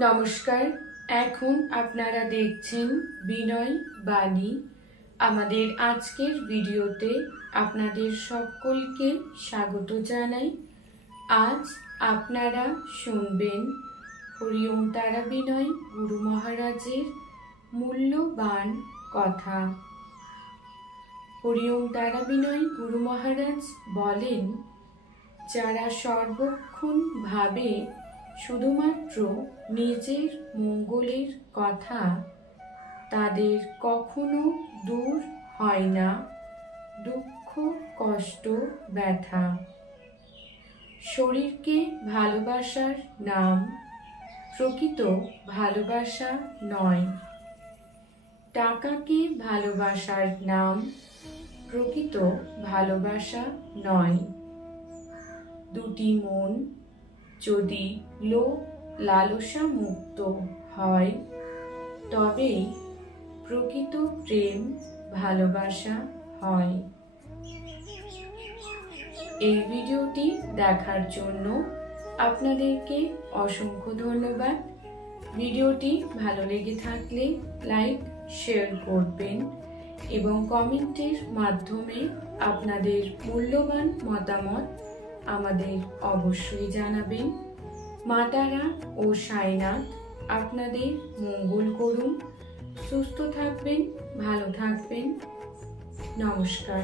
নমস্কার। এখন আপনারা দেখছেন বিনয় বাণী। আমাদের আজকের ভিডিওতে আপনাদের সকলকে স্বাগত জানাই। আজ আপনারা শুনবেন হরি ওম তারা বিনয় গুরু মহারাজের মূল্যবান কথা। হরি ওম তারা বিনয় গুরু মহারাজ বলেন, যারা সর্বক্ষণ ভাবে শুধুমাত্র নিজের মঙ্গলের কথা, তাদের কখনো দূর হয় না দুঃখ, কষ্ট, ব্যথা। শরীরকে ভালোবাসার নাম প্রকৃত ভালোবাসা নয়। টাকাকে ভালোবাসার নাম প্রকৃত ভালোবাসা নয়। দুটি মন যদি লোভ লালসা মুক্ত হয়, তবেই প্রকৃত প্রেম ভালোবাসা হয়। এই ভিডিওটি দেখার জন্য আপনাদেরকে অসংখ্য ধন্যবাদ। ভিডিওটি ভালো লেগে থাকলে লাইক শেয়ার করবেন এবং কমেন্টের মাধ্যমে আপনাদের মূল্যবান মতামত আমাদের অবশ্যই জানাবেন। মা তারা ও সাইনাথ আপনাদের মঙ্গল করুন। সুস্থ থাকবেন, ভালো থাকবেন। নমস্কার।